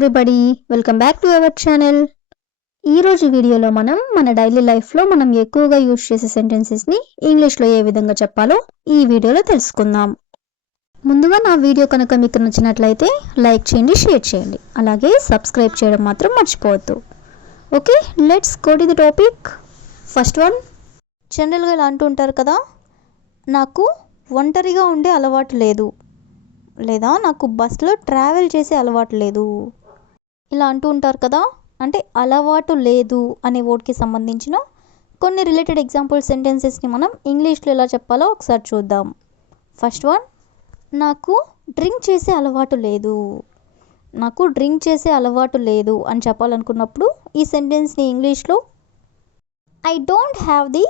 Everybody, welcome back to our channel. ఈరోజు వీడియోలో మనం మన డైలీ లైఫ్లో మనం ఎక్కువగా యూజ్ చేసే సెంటెన్సెస్ని ఇంగ్లీష్లో ఏ విధంగా చెప్పాలో ఈ వీడియోలో తెలుసుకుందాం. ముందుగా నా వీడియో కనుక మీకు నచ్చినట్లయితే లైక్ చేయండి, షేర్ చేయండి, అలాగే సబ్స్క్రైబ్ చేయడం మాత్రం మర్చిపోవద్దు. Okay, let's go to the topic. First one, జనరల్గా ఇలా అంటూ ఉంటారు కదా, నాకు ఒంటరిగా ఉండే అలవాటు లేదు, లేదా నాకు బస్లో ట్రావెల్ చేసే అలవాటు లేదు. ఇలా అంటూ ఉంటారు కదా, అంటే అలవాటు లేదు అనే వర్డ్కి సంబంధించిన కొన్ని రిలేటెడ్ ఎగ్జాంపుల్ సెంటెన్సెస్ని మనం ఇంగ్లీష్లో ఎలా చెప్పాలో ఒకసారి చూద్దాం. ఫస్ట్ వన్, నాకు డ్రింక్ చేసే అలవాటు లేదు. నాకు డ్రింక్ చేసే అలవాటు లేదు అని చెప్పాలనుకున్నప్పుడు ఈ సెంటెన్స్ని ఇంగ్లీష్లో I don't have the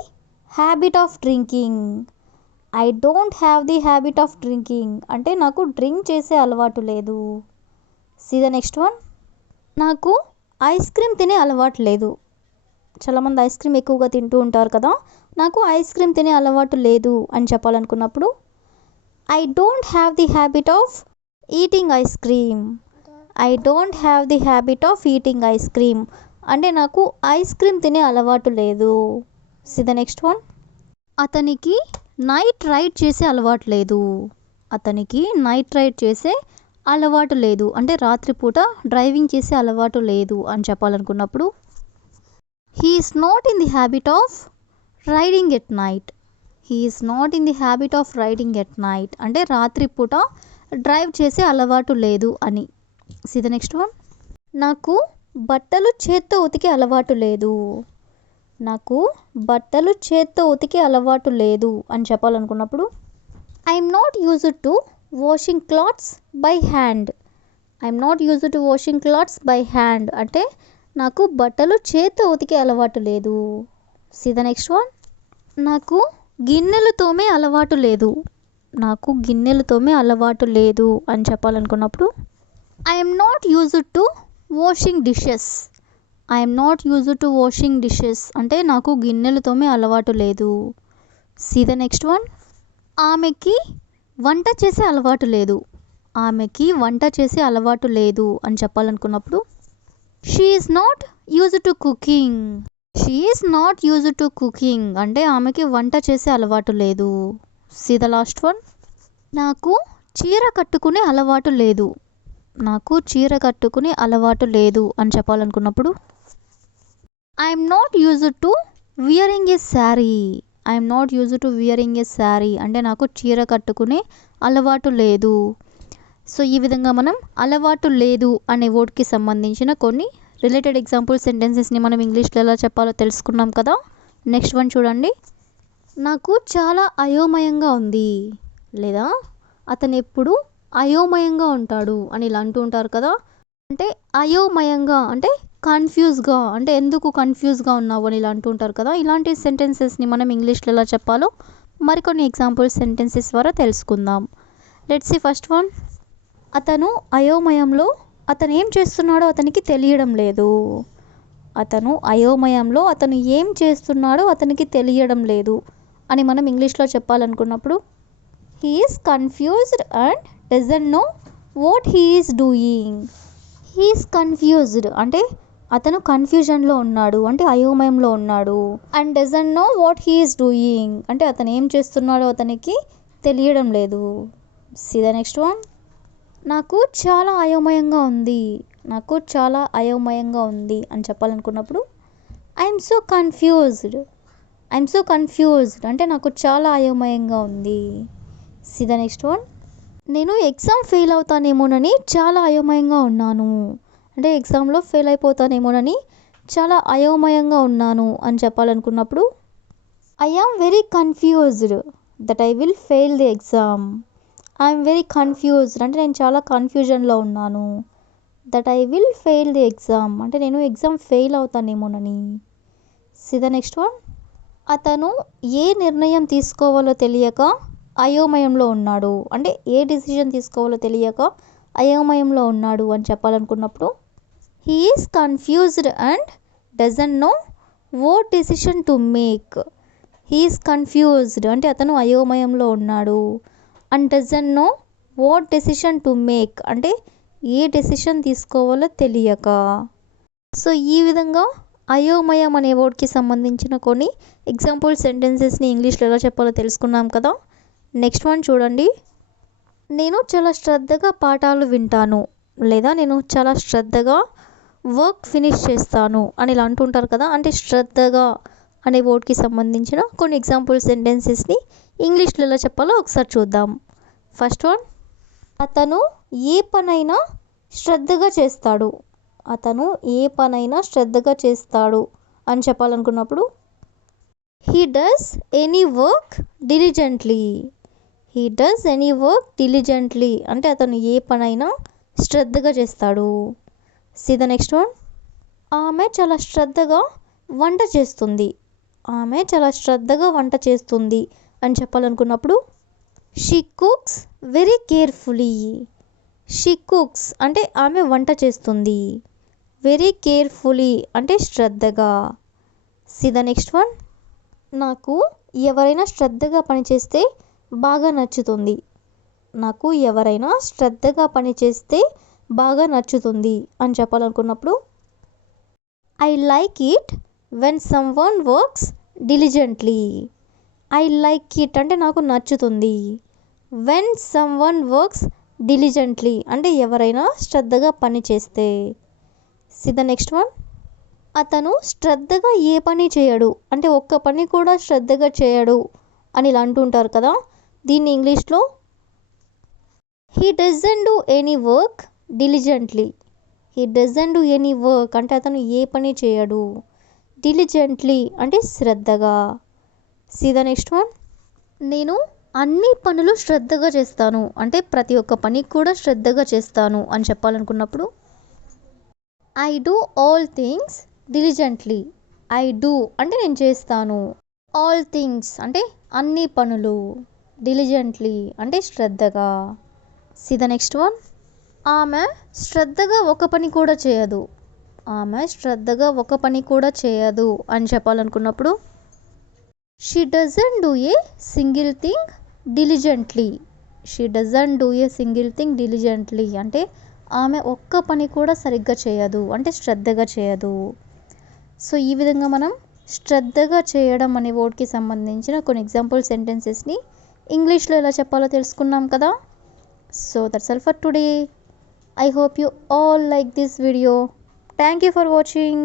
habit of drinking. I don't have the habit of drinking అంటే నాకు డ్రింక్ చేసే అలవాటు లేదు. సీ ద నెక్స్ట్ వన్, నాకు ఐస్ క్రీమ్ తినే అలవాటు లేదు. చాలామంది ఐస్ క్రీమ్ ఎక్కువగా తింటూ ఉంటారు కదా, నాకు ఐస్ క్రీమ్ తినే అలవాటు లేదు అని చెప్పాలనుకున్నప్పుడు I don't have the habit of eating ice cream. I don't have the habit of eating ice cream అంటే నాకు ఐస్ క్రీమ్ తినే అలవాటు లేదు. సీ ద నెక్స్ట్ వన్, అతనికి నైట్ రైడ్ చేసే అలవాటు లేదు. అతనికి నైట్ రైడ్ చేసే అలవాటు లేదు అంటే రాత్రిపూట డ్రైవింగ్ చేసే అలవాటు లేదు అని చెప్పాలనుకున్నప్పుడు he is not in the habit of riding at night. He is not in the habit of riding at night అంటే రాత్రిపూట డ్రైవ్ చేసే అలవాటు లేదు అని. సీ ద నెక్స్ట్ వన్, నాకు బట్టలు చేత్తో ఉతికే అలవాటు లేదు. నాకు బట్టలు చేత్తో ఉతికే అలవాటు లేదు అని చెప్పాలనుకున్నప్పుడు I'm not used to washing clothes by hand. I'm not used to washing clothes by hand అంటే నాకు బట్టలు చేత్తో ఉతికే అలవాటు లేదు. సీ ద నెక్స్ట్ వన్, నాకు గిన్నెలు తోమే అలవాటు లేదు. నాకు గిన్నెలు తోమే అలవాటు లేదు అని చెప్పాలనుకున్నప్పుడు I'm not used to washing dishes. I'm not used to washing dishes అంటే నాకు గిన్నెలు తోమే అలవాటు లేదు. సీ ద నెక్స్ట్ వన్, ఆమెకి వంట చేసే అలవాటు లేదు. ఆమెకి వంట చేసే అలవాటు లేదు అని చెప్పాలనుకున్నప్పుడు she is not used to cooking. She is not used to cooking అంటే ఆమెకి వంట చేసే అలవాటు లేదు. సీ ద లాస్ట్ వన్, నాకు చీర కట్టుకునే అలవాటు లేదు. నాకు చీర కట్టుకునే అలవాటు లేదు అని చెప్పాలనుకున్నప్పుడు I'm not used to wearing a sari. I'm not used to wearing a sari అంటే నాకు చీర కట్టుకునే అలవాటు లేదు. సో ఈ విధంగా మనం అలవాటు లేదు అనే వర్డ్కి సంబంధించిన కొన్ని రిలేటెడ్ ఎగ్జాంపుల్ సెంటెన్సెస్ని మనం ఇంగ్లీష్లో ఎలా చెప్పాలో తెలుసుకున్నాం కదా. నెక్స్ట్ వన్ చూడండి, నాకు చాలా అయోమయంగా ఉంది, లేదా అతను ఎప్పుడు అయోమయంగా ఉంటాడు అని ఇలా అంటూ ఉంటారు కదా. అంటే అయోమయంగా అంటే కన్ఫ్యూజ్గా అంటే ఎందుకు కన్ఫ్యూజ్గా ఉన్నావు అని ఇలా అంటూ ఉంటారు కదా. ఇలాంటి సెంటెన్సెస్ని మనం ఇంగ్లీష్లో ఎలా చెప్పాలో మరికొన్ని ఎగ్జాంపుల్ సెంటెన్సెస్ ద్వారా తెలుసుకుందాం. లెట్స్ సీ ఫస్ట్ వన్, అతను అయోమయంలో అతను ఏం చేస్తున్నాడో అతనికి తెలియడం లేదు. అతను అయోమయంలో అతను ఏం చేస్తున్నాడో అతనికి తెలియడం లేదు అని మనం ఇంగ్లీష్లో చెప్పాలనుకున్నప్పుడు he is confused and doesn't know what he is doing. He is confused అంటే అతను కన్ఫ్యూజన్లో ఉన్నాడు అంటే అయోమయంలో ఉన్నాడు. And doesn't know what he is doing అంటే అతను ఏం చేస్తున్నాడో అతనికి తెలియడం లేదు. సీ ద నెక్స్ట్ వన్, నాకు చాలా అయోమయంగా ఉంది. నాకు చాలా అయోమయంగా ఉంది అని చెప్పాలనుకున్నప్పుడు I'm so confused. I'm so confused అంటే నాకు చాలా అయోమయంగా ఉంది. సీ ద నెక్స్ట్ వన్, నేను ఎగ్జామ్ ఫెయిల్ అవుతానేమోనని చాలా అయోమయంగా ఉన్నాను అంటే ఎగ్జామ్లో ఫెయిల్ అయిపోతానేమోనని చాలా అయోమయంగా ఉన్నాను అని చెప్పాలనుకున్నప్పుడు I am very confused that I will fail the exam. I'm very confused అంటే నేను చాలా కన్ఫ్యూజన్లో ఉన్నాను. That I will fail the exam అంటే నేను ఎగ్జామ్ ఫెయిల్ అవుతానేమోనని. సీ ద నెక్స్ట్ వన్, అతను ఏ నిర్ణయం తీసుకోవాలో తెలియక అయోమయంలో ఉన్నాడు అంటే ఏ డిసిజన్ తీసుకోవాలో తెలియక అయోమయంలో ఉన్నాడు అని చెప్పాలనుకున్నప్పుడు he is confused and doesn't know what decision to make. He is confused అంటే అతను అయోమయంలో ఉన్నాడు. And doesn't know what decision to make అంటే ఏ డెసిషన్ తీసుకోవాలో తెలియక. సో ఈ విధంగా అయోమయం అనే వర్డ్కి సంబంధించిన కొన్ని ఎగ్జాంపుల్ సెంటెన్సెస్ని ఇంగ్లీష్లో ఎలా చెప్పాలో తెలుసుకున్నాం కదా. నెక్స్ట్ వన్ చూడండి. నేను చాలా శ్రద్ధగా పాఠాలు వింటాను, లేదా నేను చాలా శ్రద్ధగా వర్క్ ఫినిష్ చేస్తాను అని ఇలా అంటుంటారు కదా. అంటే శ్రద్ధగా అనే వర్డ్కి సంబంధించిన కొన్ని ఎగ్జాంపుల్ సెంటెన్సెస్ని ఇంగ్లీష్లో ఎలా చెప్పాలో ఒకసారి చూద్దాం. ఫస్ట్ వన్, అతను ఏ పనైనా శ్రద్ధగా చేస్తాడు. అతను ఏ పనైనా శ్రద్ధగా చేస్తాడు అని చెప్పాలనుకున్నప్పుడు he does any work diligently. He does any work diligently అంటే అతను ఏ పనైనా శ్రద్ధగా చేస్తాడు. సీ ద నెక్స్ట్ వన్, ఆమె చాలా శ్రద్ధగా వంట చేస్తుంది. ఆమె చాలా శ్రద్ధగా వంట చేస్తుంది అని చెప్పాలనుకున్నప్పుడు she cooks very carefully. She cooks అంటే ఆమె వంట చేస్తుంది. వెరీ కేర్ఫుల్లీ అంటే శ్రద్ధగా. సీ ద నెక్స్ట్ వన్, నాకు ఎవరైనా శ్రద్ధగా పనిచేస్తే బాగా నచ్చుతుంది. నాకు ఎవరైనా శ్రద్ధగా పనిచేస్తే బాగా నచ్చుతుంది అని చెప్పాలనుకున్నప్పుడు I like it when someone works diligently. I like it అంటే నాకు నచ్చుతుంది. When someone works diligently అంటే ఎవరైనా శ్రద్ధగా పని చేస్తే. సి ద నెక్స్ట్ వన్, అతను శ్రద్ధగా ఏ పని చేయడు అంటే ఒక్క పని కూడా శ్రద్ధగా చేయడు అని ఇలా అంటుంటారు కదా. దీన్ని ఇంగ్లీష్లో he doesn't do any work diligently. He doesn't do any work అంటే అతను ఏ పని చేయడు. డిలిజెంట్లీ అంటే శ్రద్ధగా. సీ ద నెక్స్ట్ వన్, నేను అన్ని పనులు శ్రద్ధగా చేస్తాను అంటే ప్రతి ఒక్క పని కూడా శ్రద్ధగా చేస్తాను అని చెప్పాలనుకున్నప్పుడు I do all things diligently. I do అంటే నేను చేస్తాను. ఆల్ థింగ్స్ అంటే అన్ని పనులు. డిలిజెంట్లీ అంటే శ్రద్ధగా. సీ ద నెక్స్ట్ వన్, ఆమె శ్రద్ధగా ఒక పని కూడా చేయదు. ఆమె శ్రద్ధగా ఒక పని కూడా చేయదు అని చెప్పాలనుకున్నప్పుడు she doesn't do a single thing diligently. She doesn't do a single thing diligently అంటే ఆమె ఒక్క పని కూడా సరిగ్గా చేయదు అంటే శ్రద్ధగా చేయదు. సో ఈ విధంగా మనం శ్రద్ధగా చేయడం అనే వర్డ్కి సంబంధించిన కొన్ని ఎగ్జాంపుల్ సెంటెన్సెస్ని ఇంగ్లీష్లో ఎలా చెప్పాలో తెలుసుకున్నాం కదా. So that's all for today. I hope you all like this video. Thank you for watching.